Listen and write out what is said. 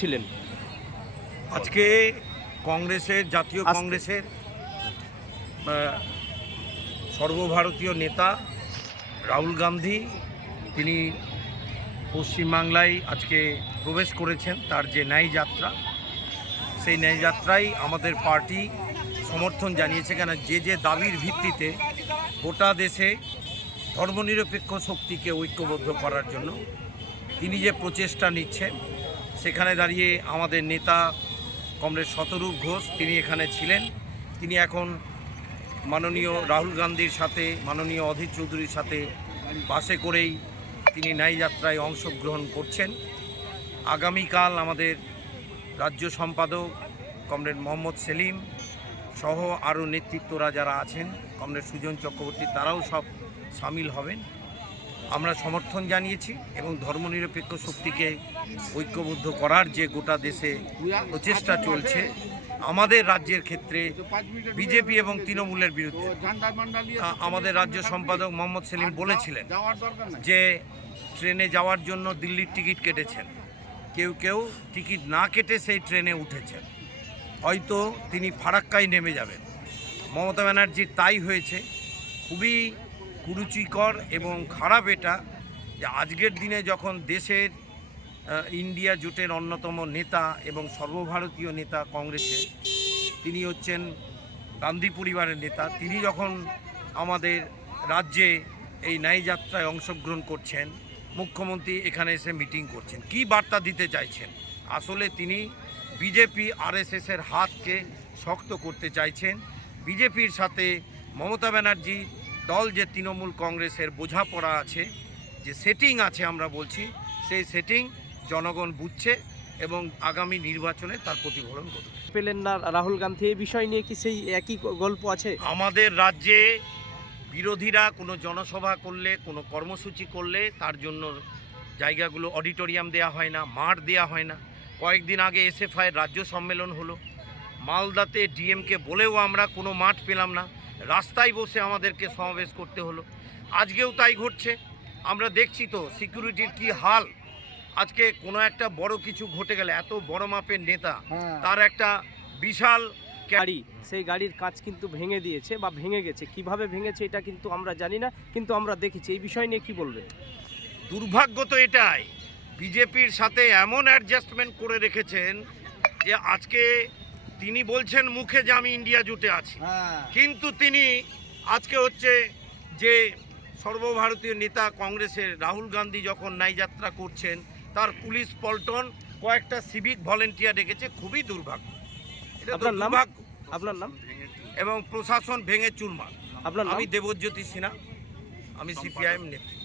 ছিলেন? আজকে কংগ্রেসের জাতীয় কংগ্রেসের সর্বভারতীয় নেতা রাহুল গান্ধী তিনি পশ্চিমবাংলায় আজকে প্রবেশ করেছেন তার যে ন্যায় যাত্রা সেই ন্যায় যাত্রায় আমাদের পার্টি সমর্থন জানিয়েছে কেন যে যে দাবির ভিত্তিতে গোটা দেশে ধর্মনিরপেক্ষ শক্তিকে ঐক্যবদ্ধ করার জন্য তিনি যে প্রচেষ্টা নিচ্ছেন সেখানে দাঁড়িয়ে আমাদের নেতা কমরেড শতরূপ ঘোষ, তিনি এখানে ছিলেন। তিনি এখন মাননীয় রাহুল গান্ধীর সাথে, মাননীয় অধীর চৌধুরীর সাথে বাসে করেই তিনি ন্যায় যাত্রায় অংশগ্রহণ করছেন। আগামীকাল আমাদের রাজ্য সম্পাদক কমরেড মোহাম্মদ সেলিম সহ আরও নেতৃত্বরা যারা আছেন, কমরেড সুজন চক্রবর্তী, তারাও সব সামিল হবেন। আমরা সমর্থন জানিয়েছি এবং ধর্মনিরপেক্ষ শক্তিকে ঐক্যবদ্ধ করার যে গোটা দেশে প্রচেষ্টা চলছে, আমাদের রাজ্যের ক্ষেত্রে বিজেপি এবং তৃণমূলের বিরুদ্ধে। আমাদের রাজ্য সম্পাদক মোহাম্মদ সেলিম বলেছিলেন যে ট্রেনে যাওয়ার জন্য দিল্লির টিকিট কেটেছেন। কেউ কেউ টিকিট না কেটে সেই ট্রেনে উঠেছেন। হয়তো তিনি ফারাক্কায় নেমে যাবেন। মমতা ব্যানার্জির তাই হয়েছে। খুবই কুরুচিকর এবং খারাপ এটা যে আজকের দিনে যখন দেশের ইন্ডিয়া জোটের অন্যতম নেতা এবং সর্বভারতীয় নেতা কংগ্রেসের তিনি হচ্ছেন গান্ধী পরিবারের নেতা, তিনি যখন আমাদের রাজ্যে এই ন্যায় যাত্রায় অংশগ্রহণ করছেন, মুখ্যমন্ত্রী এখানে এসে মিটিং করছেন, কি বার্তা দিতে চাইছেন? আসলে তিনি বিজেপি আরএসএসের হাতকে শক্ত করতে চাইছেন। বিজেপির সাথে মমতা ব্যানার্জি দল যে তৃণমূল কংগ্রেসের বোঝাপড়া আছে যে সেটিং আছে আমরা বলছি সেই সেটিং জনগণ বুঝছে এবং আগামী নির্বাচনে তার প্রতিফলন করবে পেলেন না রাহুল গান্ধী এই বিষয় নিয়ে কি সেই একই গল্প আছে? আমাদের রাজ্যে বিরোধীরা কোনো জনসভা করলে কোনো কর্মসূচি করলে তার জন্য জায়গাগুলো অডিটোরিয়াম দেয়া হয় না মাঠ দেয়া হয় না। কয়েকদিন আগে এসএফআইয়ের রাজ্য সম্মেলন হলো। মালদাতে ডিএমকে বলেও আমরা কোনো মাঠ পেলাম না। রাস্তায় বসে আমাদেরকে সমাবেশ করতে হলো। আজকেও তাই ঘটছে। আমরা দেখছি তো সিকিউরিটির কি হাল। আজকে কোনো একটা বড় কিছু ঘটে গেলে এত বড় মাপের নেতা তার একটা বিশাল গাড়ি সেই গাড়ির কাজ কিন্তু ভেঙে দিয়েছে বা ভেঙে গেছে। কীভাবে ভেঙেছে এটা কিন্তু আমরা জানি না কিন্তু আমরা দেখেছি। এই বিষয় নিয়ে কি বলবেন? দুর্ভাগ্য তো এটাই। বিজেপির সাথে এমন অ্যাডজাস্টমেন্ট করে রেখেছেন যে আজকে তিনি বলছেন মুখে যে আমি ইন্ডিয়া জুটে আছি। কিন্তু তিনি আজকে হচ্ছে যে সর্বভারতীয় নেতা কংগ্রেসের রাহুল গান্ধী যখন ন্যায়যাত্রা করছেন তার পুলিশ পল্টন কয়েকটা সিভিক ভলেন্টিয়ার রেখেছে খুবই দুর্ভাগ্য। এটা আপনার নাম? দুর্ভাগ্য। আপনার নাম? এবং প্রশাসন ভেঙে চুরমার। আপনার নাম? আমি দেবজ্যোতি সিনহা আমি সিপিআইএম নেত্রী।